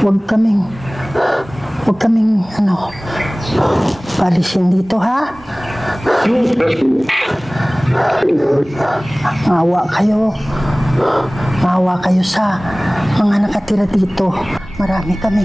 Huwag kaming, huwag kaming, palisin dito, ha? Maawa kayo. Maawa kayo sa mga nakatira dito. Marami kami.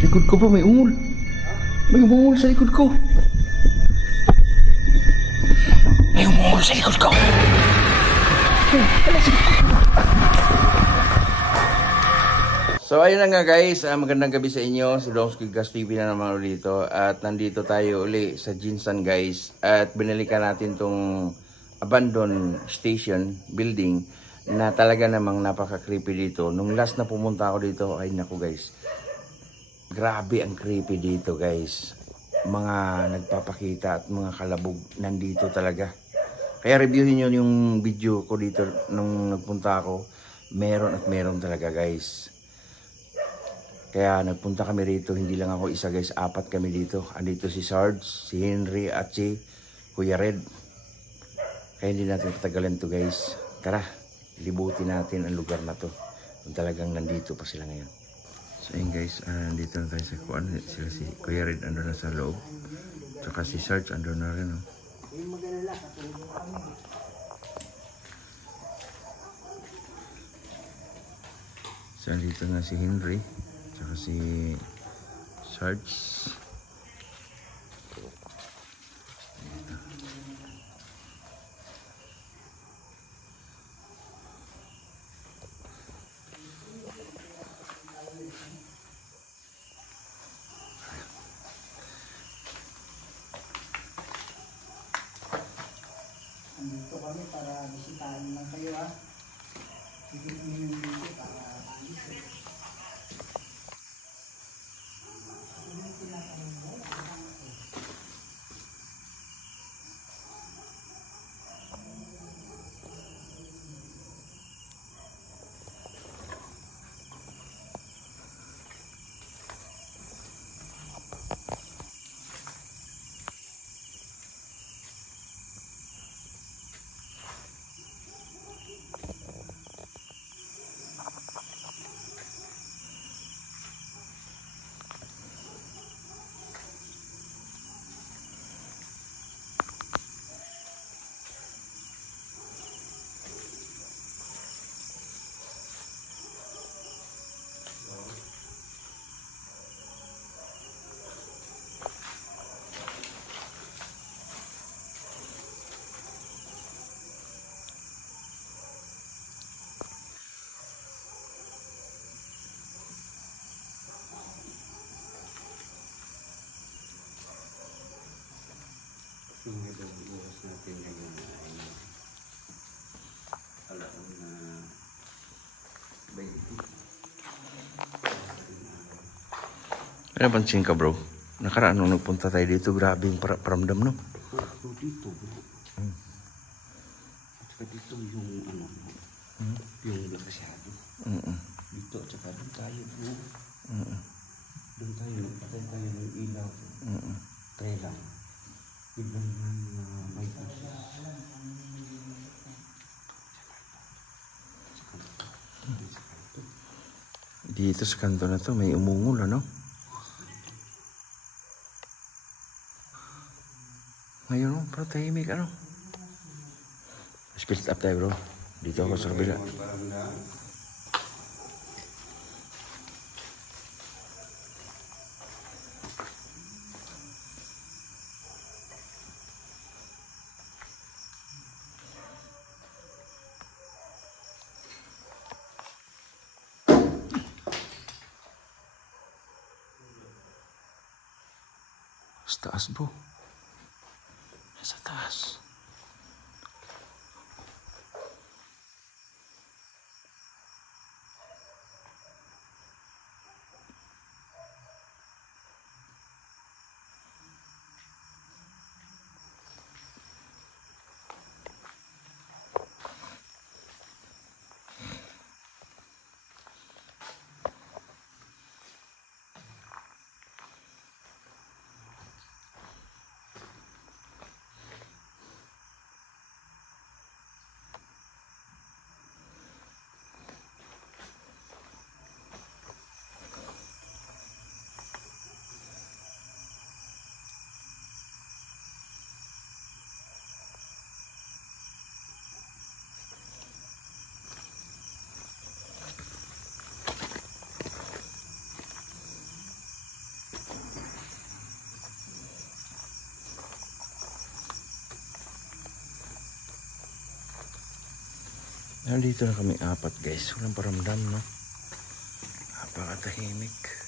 Likod ko bro, may ungol. May umungol sa likod ko. May umungol sa likod ko. So ayun na nga guys, magandang gabi sa inyo. Si Domsky Gas TV na naman ulit dito. At nandito tayo uli sa Jinsan guys. At binalikan natin tong abandoned station building na talaga namang napaka-creepy dito. Nung last na pumunta ako dito, ay naku guys, grabe ang creepy dito guys. Mga nagpapakita at mga kalabog nandito talaga. Kaya reviewin nyo yung video ko dito nung nagpunta ako. Meron at meron talaga guys. Kaya nagpunta kami rito. Hindi lang ako isa guys, 4 kami dito. Andito si Sarge, si Henry at si Kuya Red. Kaya hindi natin patagalan to guys. Tara, libutin natin ang lugar na to. Kung talagang nandito pa sila ngayon. So yun guys, nandito na tayo sa kuan. Sila si Kuya Red ando na sa loob. Tsaka si Sarge ando na rin. Oh. So nandito na si Henry. Tsaka si Sarge. Nandito kami para bisitahin lang kayo, ha? Hindi kami nandito para bisitahin. Yung ibubuhos natin ngayon ay alaon na 20. Ano pansin ka bro? Nakaraan nung nagpunta tayo dito, grabe yung paramdam no? Dito bro. At saka dito yung yung lakasyado. Dito at saka doon tayo bro. Doon tayo, nagpatay tayo ng ilaw. Tayo lang. Biglang may dito sa kanto na to may umungol ano? Ngayon bro, tahimik ano? Split up tayo bro. Dito ako sa kabila. Sa taas bro. Sa taas. Nandito na kami apat guys. Walang paramdam no. Napakatahimik.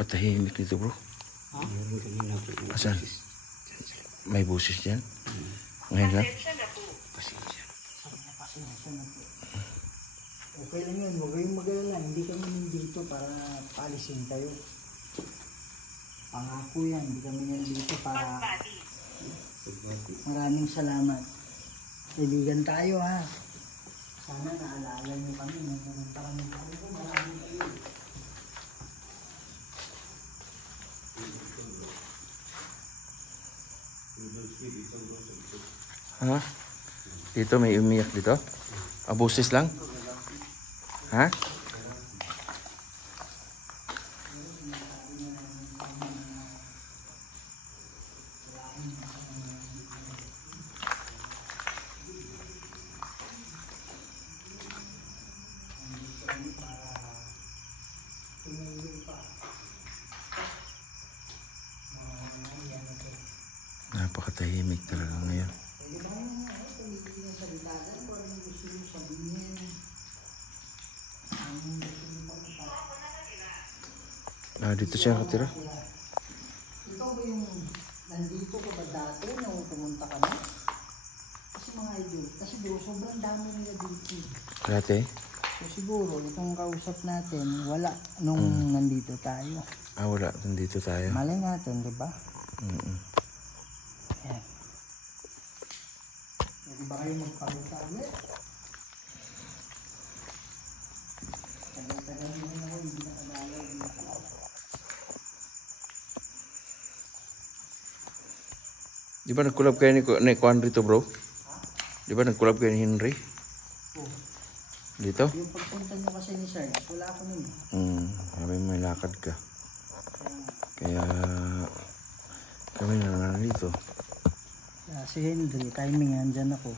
Katahimik nito bro. Asan? May busis dyan? Ngayon lang? Pasensya na po. Okay lang yun, huwag kayong mag-alala. Hindi kami nandito para paalisin kayo. Pangako yan, hindi kami nandito para... Maraming salamat. Kaibigan tayo ha. Sana naalala nyo kami. Nung pumunta kami dito, maraming kayo. Ha? Dito may umiyak dito? Abusis lang? Ha? Napakatahimik talaga ngayon. Dito siya nakatira. Ikaw ba yung nandito ka ba dati nung pumunta ka na? Kasi mga idol, kasi bro, sobrang dami nila dito. Dati? So siguro, itong kausap natin, wala nung nandito tayo. Wala. Nandito tayo. Malay natin, di ba? Ayan. Pwede ba kayo magpakita ulit? Tagal-tagal mo na ako, hindi nakadalaw dito. Di ba nag-collab kayo ni Juan rito bro? Di ba nag-collab kayo ni Henry? Oh. Dito? Yung pagpunta nyo kasi ni Sir, wala ako nun. Sabi may lakad ka. Kaya kami na nandito. Si Henry, timing andyan ako.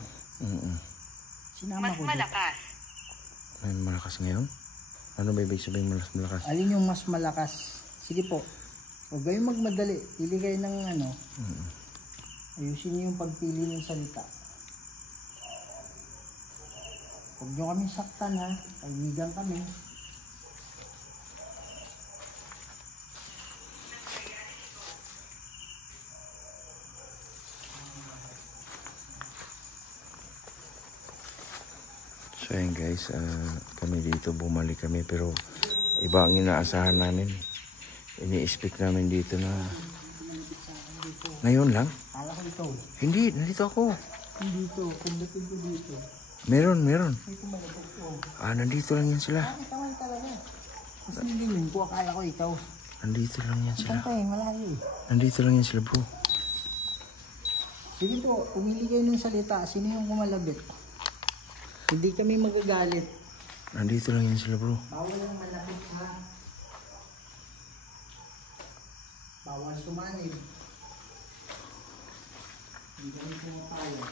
Sinama Mas ko malakas. May malakas ngayon? Ano ba ibig sabihin mas malakas? Alin yung mas malakas? Sige po. Huwag kayong magmadali. Pili kayo ng ano. Ayusin niyo yung pagpili ng salita. Huwag niyo kami saktan ha. Kaibigan kami. So yun guys, kami dito bumalik kami pero iba ang inaasahan namin. Ini-expect namin dito na ngayon lang. Kala ko ito. Hindi, nandito ako. Dito, kumbatin ko dito. Meron. Ito malapot ko. Nandito lang yan sila. Ikaw ay talaga. Kasi hindi ko, akala ko ikaw. Nandito lang yan sila. Saan pa eh, malayo eh. Nandito lang yan sila bro. Sige po, pumili kayo ng salita. Sino yung kumalabit? Hindi kami magagalit. Nandito lang yan sila bro. Bawal lang malapit ha. Bawal sumanib. Hindi kami pumapayag.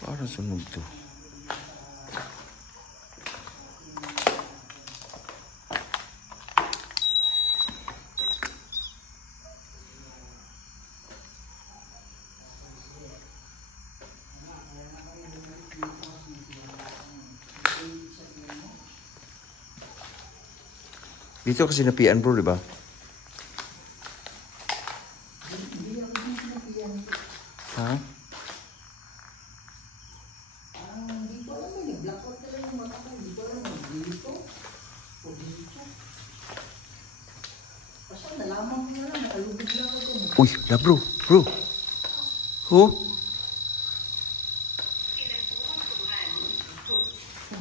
Parang sunog to. Dito kasi napian bro, di ba? Hindi ako sinapian. Ha? Hindi ko alam eh. Blackout na lang yung mata ko. Hindi ko alam dito o dito. Basta nalaman ko na lang. Nakalubig lang ako dun. Uy, la bro. Bro. Oh.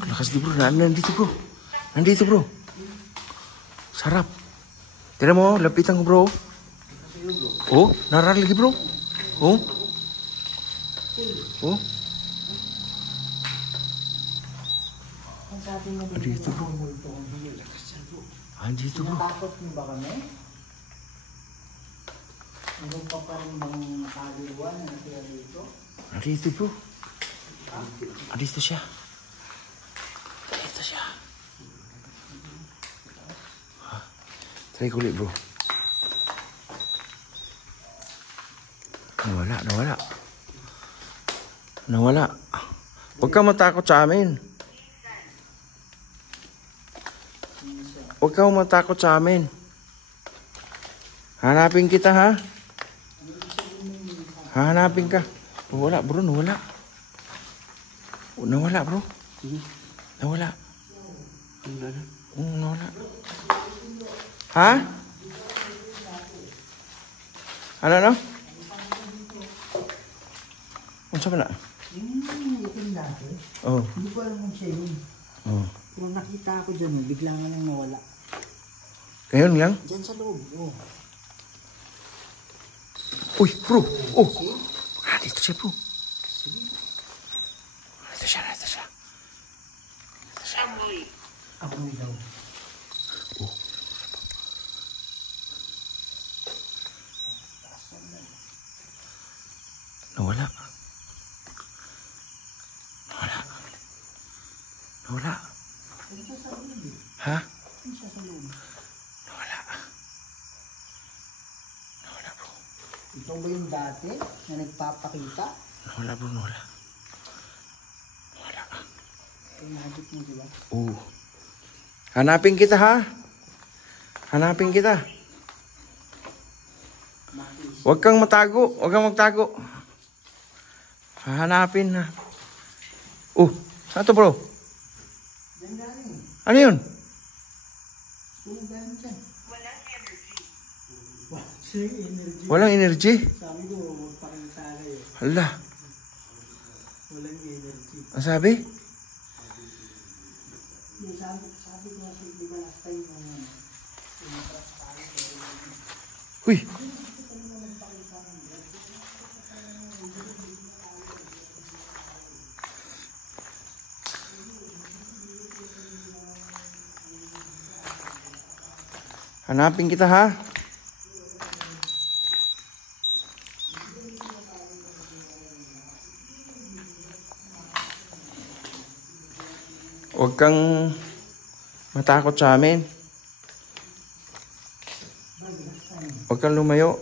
Lakas di bro. Nandito bro. Nandito bro. Sarap. Tira mo, lapitan ko bro. Oh, narar lagi bro. Oh. Oh. Ang sabi mo Andito bro. Andito bro. Natakot niyo ba kami? Meron pa pa rin bang nakaliwan na natira dito? Andito bro. Andito siya. Andito siya. Try ko ulit bro. Nawala. Nawala. Huwag kang matakot sa amin. Huwag kang matakot sa amin. Hanapin kita ha. Hanapin ka. Nawala bro, nawala. Nawala bro. Nawala. Nawala. Ha? Ano? Unsa man na? Yung dati, Oh. hindi ko alam kung siya yun. Oh. Pero nakita ako dyan, bigla nga lang nawala. Ngayon lang? Diyan sa loob, oh. Uy, bro. Oh. Dito siya, bro. Dito siya. Amoy daw. Oh. Nawala. Ano siya sa loob eh? Ha? Ano siya sa loob? Nawala, bro. Ito ba yung dati na nagpapakita? Nawala, bro. Nawala. Yung magic mo, diba? Oo. Hanapin kita, ha? Hanapin kita. Huwag kang magtago. Hahanapin na. Oh, saan to bro? Diyan galing. Ano yun? Tulog galing dyan. Walang energy? Sabi ko, magpakita kayo. Hala. Walang energy. Ang sabi? Yung sabi ko kasi, di ba last time Uy. Hanapin kita ha. Huwag kang matakot sa amin. Huwag kang lumayo.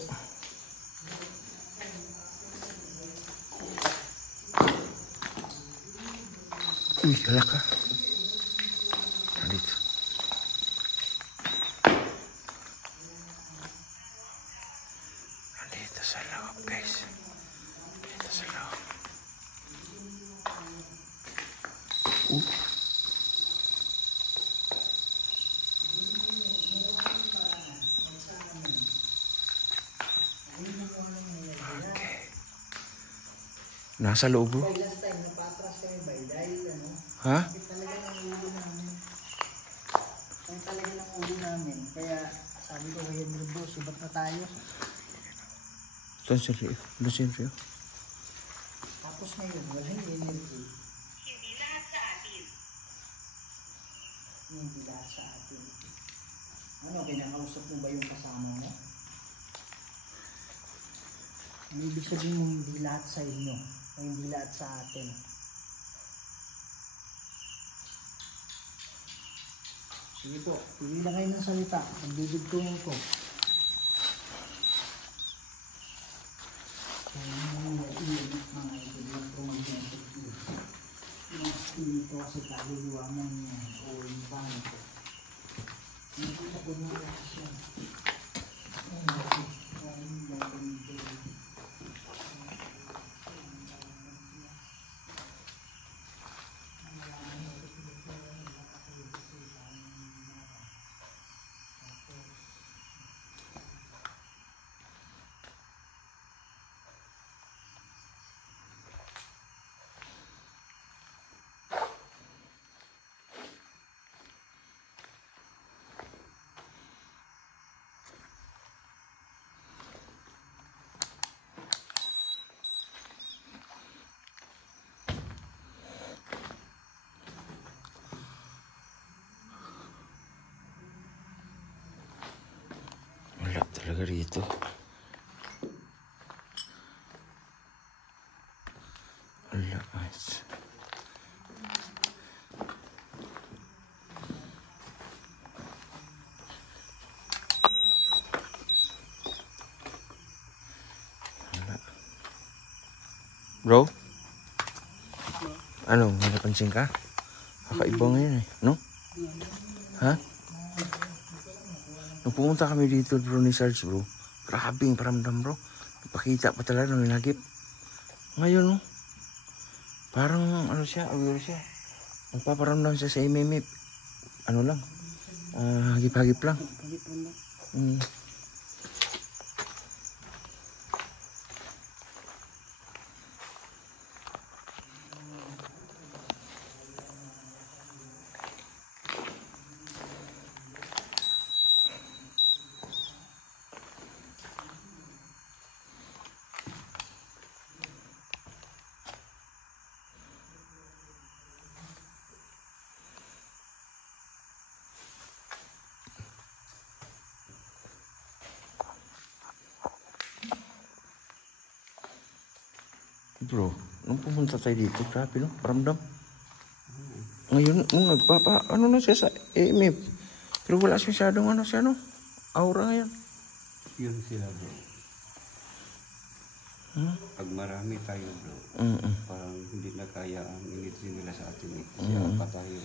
Uy, hala ka. Nandito. Nandito sa loob, guys. Nandito sa loob. Okay. Nasa loob, bro. last time, napatras kami ba? Dahil ano, Ha? sakit talaga ng ulo namin. Sakit talaga ng ulo namin. Kaya sabi ko, kaya bro, subat na tayo. Doon seryo. Tapos ngayon, walang energy. Hindi lahat sa atin. Ano, kinakausap mo ba yung kasama mo? Ano ibig sabihin mo hindi lahat sa inyo o hindi lahat sa atin? Sige po, pili lang kayo ng salita. Nagbibigtungan ko. Mga idol ko mag-identity. Yung espiritu kasi kaluluwa mo o yung bangin ko. Nakita ko na lang siya. Wala talaga rito. Wala, guys. Wala. Bro? Ano, may napansin ka? Kakaiba ngayon eh, no? Ha? Nung pumunta kami dito bro ni Sarge bro, grabing paramdam bro. Napakita pa talaga ng hinagip. Ngayon no, parang ano siya, aware siya. Nagpaparamdam siya sa imimip. Ano lang, hagip-hagip lang. Bro, nung pumunta tayo dito, grabe no, paramdam. Ngayon, nung ano na siya sa EMF. Pero wala siya masyadong ano siya no, aura ngayon. Yun sila bro. Pag marami tayo bro, parang hindi na kaya ang energy nila sa atin eh. Kasi apat tayo.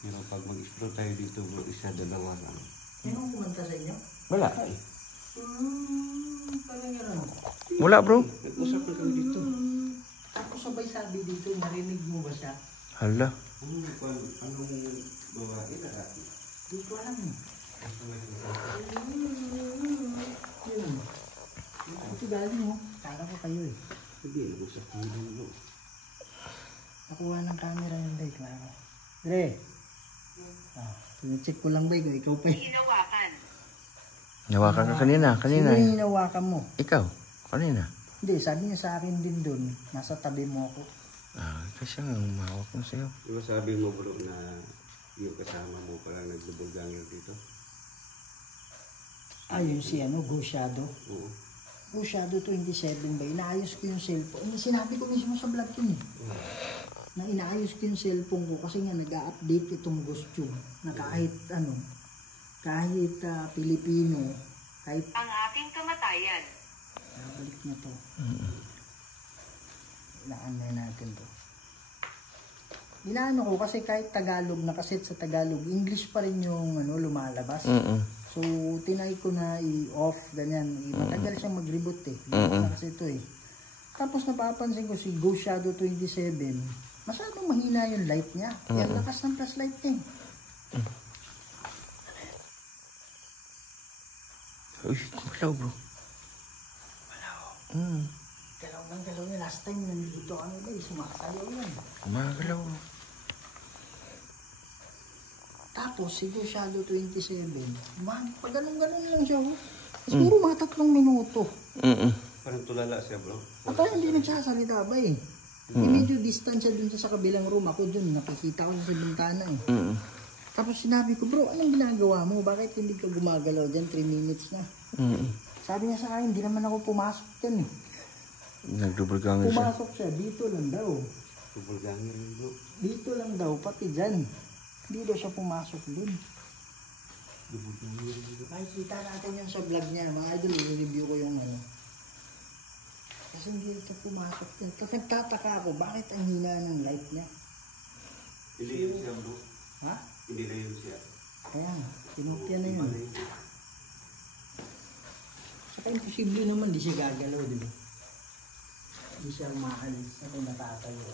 Pero pag mag-explore tayo dito bro, isa, dalawa lang. Sino kumanta sa inyo? Wala. Parang yan. Wala bro. Nag-usap na kami dito. Tapos sabay sabi dito, narinig mo ba siya? Hala. Anong babae lalaki? Di ko alam. Yun. Ito galing mo. Kala ko kayo eh. Hindi, nag-usap kami dito bro. Nakuha ng camera yung day. Klaro. Dre. Sinacheck ko lang ba ikaw pa eh. Nawakan ka kanina. Sino yung hinawakan mo? Ikaw, kanina. Hindi, sabi niya sa akin din doon. Nasa tabi mo ako. Kasi nga, umawak mo sa'yo. Diba sabi mo bro na yung kasama mo parang nagbubulgangin dito? Ayun si Go Shadow. Oo. Go Shadow 27 ba? Inaayos ko yung cellphone. Sinabi ko mismo sa vlog yun eh. Na inaayos ko yung cellphone ko kasi nga nag-a-update itong costume. Na kahit kahit Pilipino, kahit ang aking kamatayan. balik niya to. Ilaan na natin to. Inaano ko kasi kahit Tagalog, nakaset sa Tagalog, English pa rin yung lumalabas. So, tinay ko na i-off, ganyan. Matagal siyang mag-reboot eh. Na kasi ito eh. Tapos napapansin ko si Go Shadow 27, masyadong mahina yung light niya. Kaya lakas ng flashlight niya eh. Uy, galaw bro. Galaw. Galaw ng galaw niya. Last time nandito ba eh. Sumasayaw yan. Gumagalaw. Tapos si Go Shadow 27, pag ganun-ganun lang siya. Siguro mga 3 minuto. Parang tulala siya bro. At hindi nagsasalita ba eh. Medyo distansya dun sa kabilang room. Ako dun, nakikita ko sa bintana eh. Tapos sinabi ko, bro, anong ginagawa mo? Bakit hindi ka gumagalaw dyan? 3 minutes na. Sabi niya sa akin, hindi naman ako pumasok dyan eh. Nag-double ganger siya. Pumasok siya, dito lang daw. Double ganger yun bro. Dito lang daw, pati dyan. Hindi daw siya pumasok dun. Double ganger yun bro. Nakikita natin yun sa vlog niya. Mga idol, i-review ko yung ano. Kasi hindi siya pumasok dyan. Tapos nagtataka ako, bakit ang hina ng light niya? Hindi yun siya bro. Ha? Hindi na yun siya. Kaya, kinopya na yun. Mali. Saka imposible naman, di siya gagalaw, di ba? Di siya maalis na kung natatayo.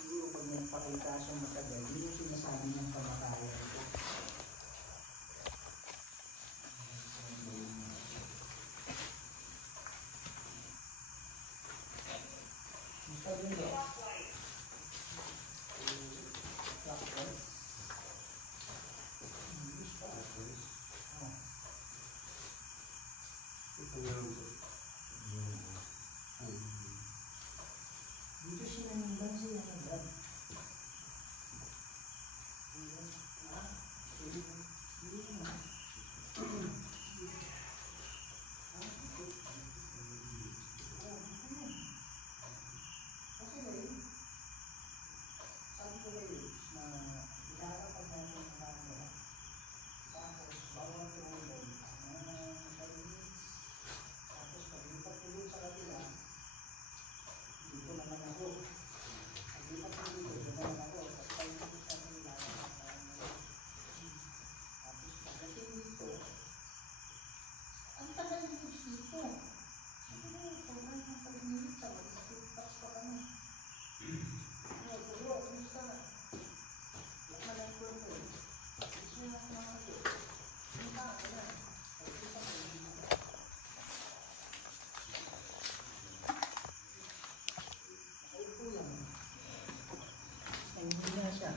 Siguro pag nagpakita siya matagal, hindi yung sinasabi ng kamatayan. Dito sila ng bansi na nagdad. Nahihina siya.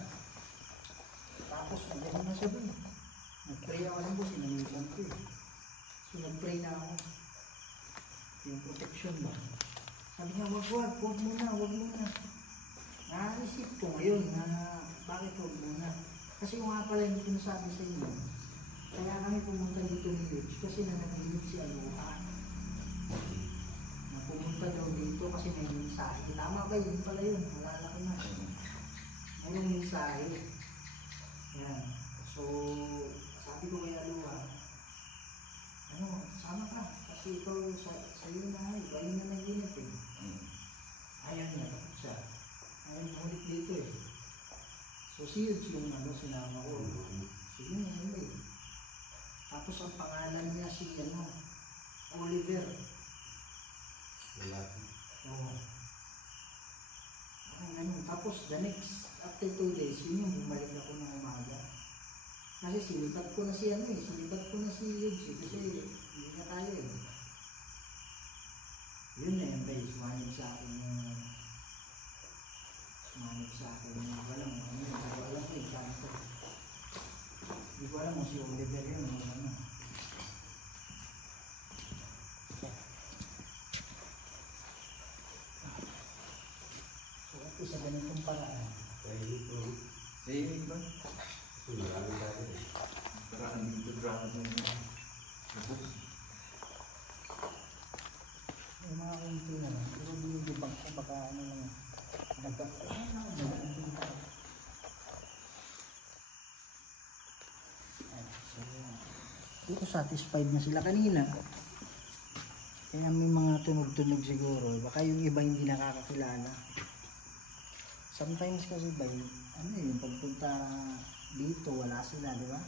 Tapos nagano na siya dun. Nag-pray ako lang po, sinangitan ko eh. So nag-pray na ako. Yung protection ba? Sabi niya, wag muna. Naisip ko ngayon na bakit wag muna. Kasi yung nga pala hindi ko nasabi sa inyo. Kaya kami pumunta dito ni Lutz kasi nanagilid si Aloha. Na pumunta daw dito kasi may mensahe. Tama ba yun pala yun? Wala ko na. Mayroong mensahe. Yan. So, sabi ko kay Aloha, sama ka. Kasi ikaw sa'yo na, ikaw yung nanaginip eh. Ayaw niya, tapos siya. Ayaw ulit dito eh. So, si Yudz yung sinama ko. Sige nga, eh. Tapos ang pangalan niya si Oliver. Wala. Oo. Tapos the next, after 2 days, yun yung bumalik ako ng umaga. Kasi silipat ko na si Yudz eh. Kasi hindi na tayo eh. Yun na yung guys, sumanib sa akin walang alam ko eh, kanto. Hindi ko alam kung si Oliver yun o ano. So ito sa ganitong paraan. Kaya dito, Iba? marami tayo eh. Paraan dito, drama na yun. May mga kunti na lang. Pero binibang ko baka ano lang. Dito satisfied na sila kanina. Kaya may mga tunog-tunog siguro. Baka yung iba hindi nakakakilala. Sometimes kasi ba yung pagpunta dito wala sila, di ba?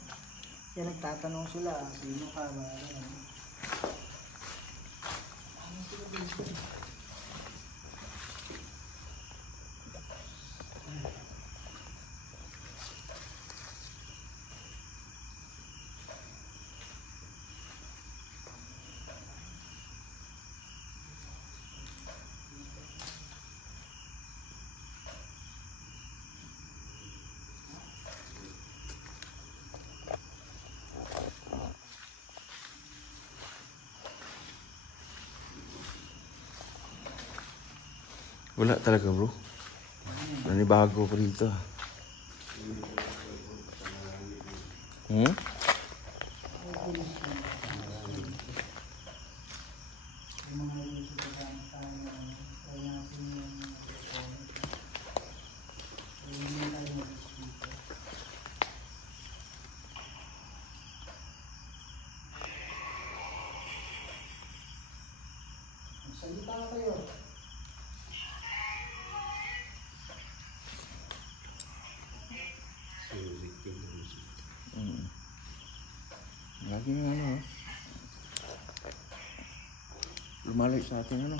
Kaya nagtatanong sila, sino ka ba? Ano sila dito? Wala talaga bro. Nanibago ko dito. Hmm? Salita na kayo. Lagi yung ano. Lumalayo sa atin ano.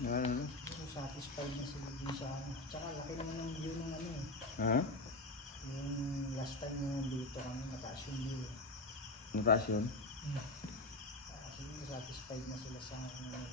Ano? So, satisfied na sila dun sa ano. Tsaka laki naman ng view ng ano eh. Ha? Yung last time na nandito kami, mataas yung view. Nataas yun? Kasi satisfied na sila sa ano.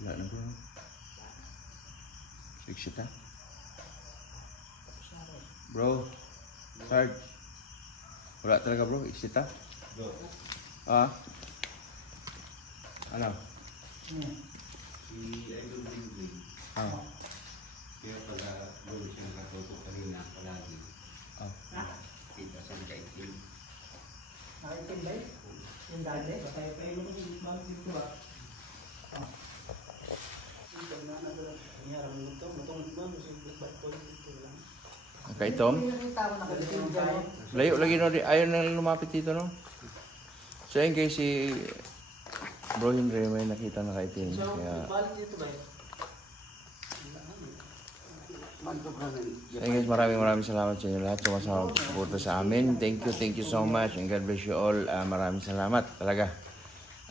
Wala na bro. Exit ha? Bro. Sarge. Wala talaga bro. Exit ha? Ah? Ano? Si Idol Bing. Ah. Kaya pala doon siya nakatuto kanina palagi. Ah. Kita sa kaitin. Nakaitin ba yun? Yung dati? Patay pa yun yung bago dito ba? Kaitom? Layo lagi no, ayaw na lumapit dito no. So ayun guys, si Bro Henry may nakita na kaitin. Kaya ayun guys, maraming salamat sa inyo lahat. Sumasama suporta sa amin. Thank you so much and God bless you all. Maraming salamat talaga.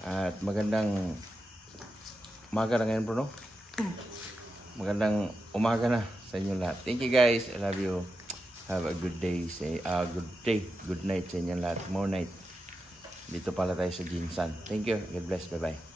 At magandang umaga na ngayon bro, no? Magandang umaga na sa inyo lahat. Thank you guys. I love you. Have a good day. Good night sa inyo lahat. More night. Dito pala tayo sa Jinsan. Thank you. God bless. Bye-bye.